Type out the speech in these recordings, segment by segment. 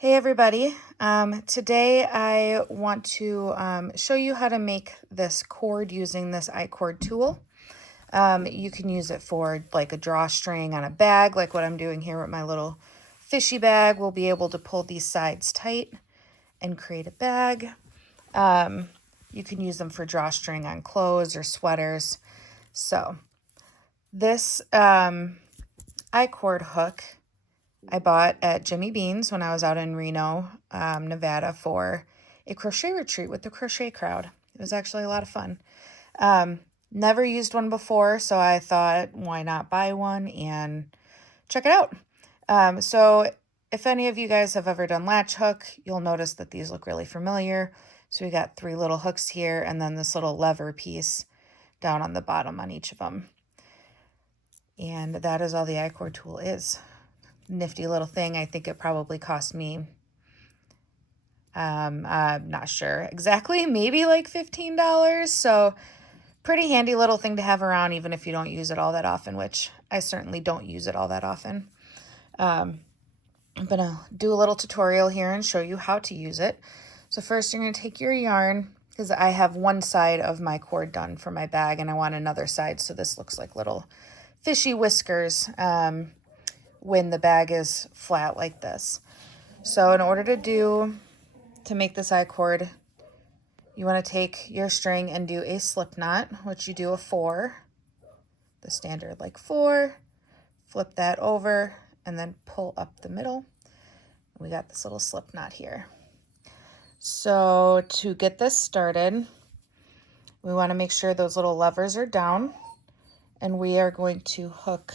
Hey everybody, today I want to show you how to make this cord using this icord tool. You can use it for like a drawstring on a bag, like what I'm doing here with my little fishy bag. We'll be able to pull these sides tight and create a bag. You can use them for drawstring on clothes or sweaters. So this icord hook I bought at Jimmy Bean's when I was out in Reno, Nevada for a crochet retreat with the crochet crowd. It was actually a lot of fun. Never used one before, so I thought, why not buy one and check it out? So if any of you guys have ever done latch hook, you'll notice that these look really familiar. So we got 3 little hooks here and then this little lever piece down on the bottom on each of them. And that is all the icord tool is. Nifty little thing. I think it probably cost me, I'm not sure exactly, maybe like $15. So pretty handy little thing to have around, even if you don't use it all that often, which I certainly don't use it all that often. I'm gonna do a little tutorial here and show you how to use it. So first you're gonna take your yarn, because I have one side of my cord done for my bag and I want another side, so this looks like little fishy whiskers when the bag is flat like this. So in order to make this icord, you want to take your string and do a slip knot, which you do a 4, the standard like 4, flip that over and then pull up the middle. We got this little slip knot here. So to get this started, we want to make sure those little levers are down, and we are going to hook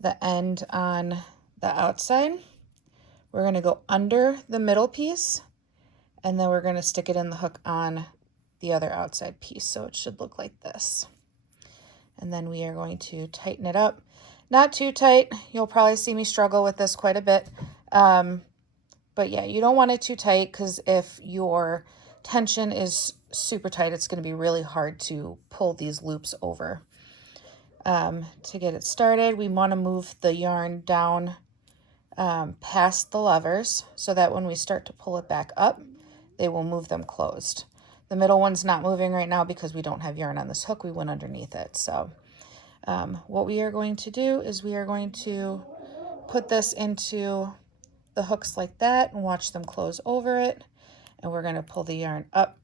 the end on the outside. We're going to go under the middle piece, and then we're going to stick it in the hook on the other outside piece. So it should look like this. And then we are going to tighten it up. Not too tight. You'll probably see me struggle with this quite a bit. But yeah, you don't want it too tight, because if your tension is super tight, it's going to be really hard to pull these loops over. To get it started, we want to move the yarn down past the levers so that when we start to pull it back up, they will move them closed. The middle one's not moving right now because we don't have yarn on this hook. We went underneath it. So what we are going to do is we are going to put this into the hooks like that and watch them close over it. And we're going to pull the yarn up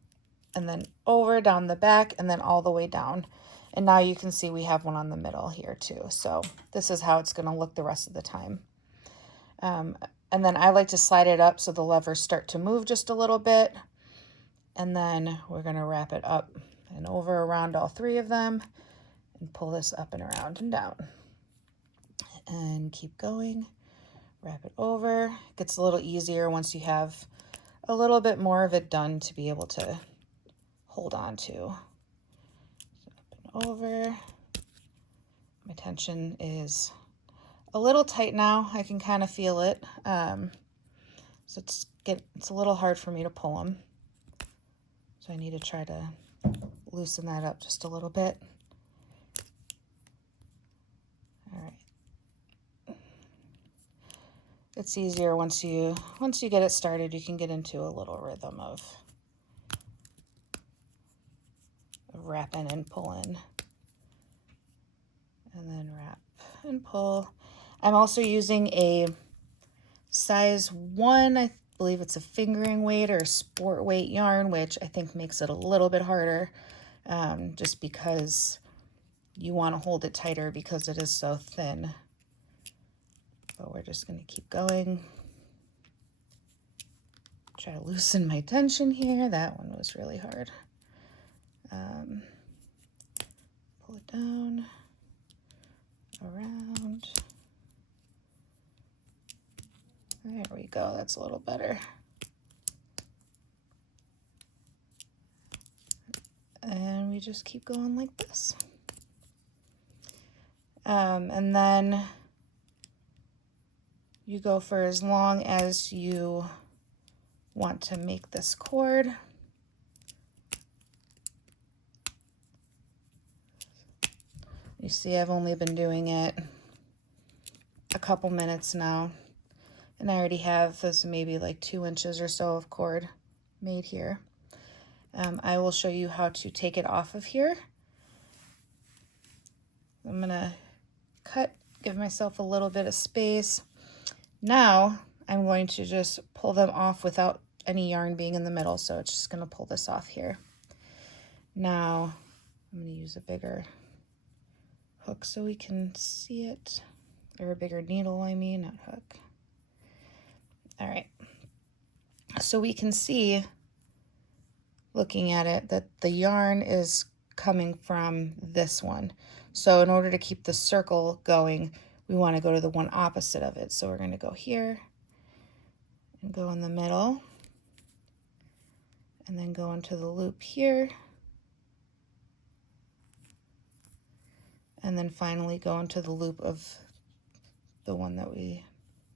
and then over down the back and then all the way down. And now you can see we have one on the middle here too. So this is how it's going to look the rest of the time. And then I like to slide it up so the levers start to move just a little bit. And then we're going to wrap it up and over around all 3 of them and pull this up and around and down. And keep going. Wrap it over. It gets a little easier once you have a little bit more of it done to be able to hold on to. Up and over. My tension is a little tight now. I can kind of feel it. So it's a little hard for me to pull them. So I need to try to loosen that up just a little bit. All right. It's easier once you get it started. You can get into a little rhythm of wrapping and pulling. And then wrap and pull. I'm also using a size 1, I believe it's a fingering weight or sport weight yarn, which I think makes it a little bit harder, just because you want to hold it tighter because it is so thin. But we're just going to keep going. Try to loosen my tension here. That one was really hard. Pull it down, around. There we go, that's a little better. And we just keep going like this. And then you go for as long as you want to make this cord. You see I've only been doing it a couple minutes now. And I already have this maybe like 2 inches or so of cord made here. I will show you how to take it off of here. I'm gonna cut, give myself a little bit of space. Now I'm going to just pull them off without any yarn being in the middle, so it's just gonna pull this off here. Now I'm gonna use a bigger hook so we can see it, or a bigger needle, I mean, not hook. All right, so we can see, looking at it, that the yarn is coming from this one. So in order to keep the circle going, we want to go to the one opposite of it. So we're going to go here and go in the middle, and then go into the loop here, and then finally go into the loop of the one that we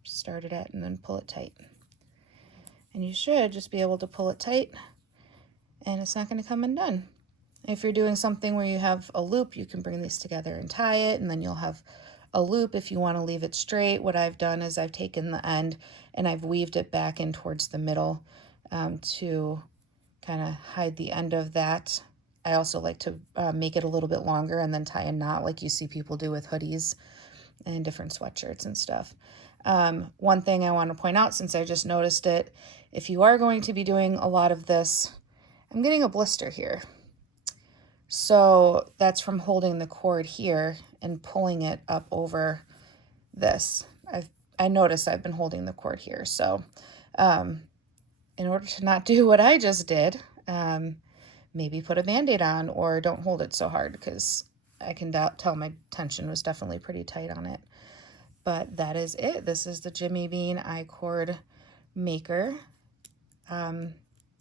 started at, and then pull it tight. And you should just be able to pull it tight, and it's not going to come undone. If you're doing something where you have a loop, you can bring these together and tie it, and then you'll have a loop if you want to leave it straight. What I've done is I've taken the end and I've weaved it back in towards the middle to kind of hide the end of that. I also like to make it a little bit longer and then tie a knot like you see people do with hoodies and different sweatshirts and stuff. One thing I want to point out, since I just noticed it, if you are going to be doing a lot of this, I'm getting a blister here. So that's from holding the cord here and pulling it up over this. I noticed I've been holding the cord here. So in order to not do what I just did, maybe put a Band-Aid on, or don't hold it so hard, because I can tell my tension was definitely pretty tight on it. But that is it. This is the Jimmy Bean icord maker.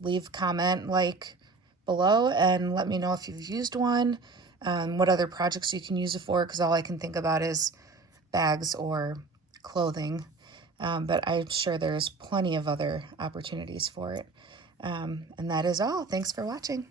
Leave comment, like, below, and let me know if you've used one, what other projects you can use it for, because all I can think about is bags or clothing, but I'm sure there's plenty of other opportunities for it. And that is all. Thanks for watching.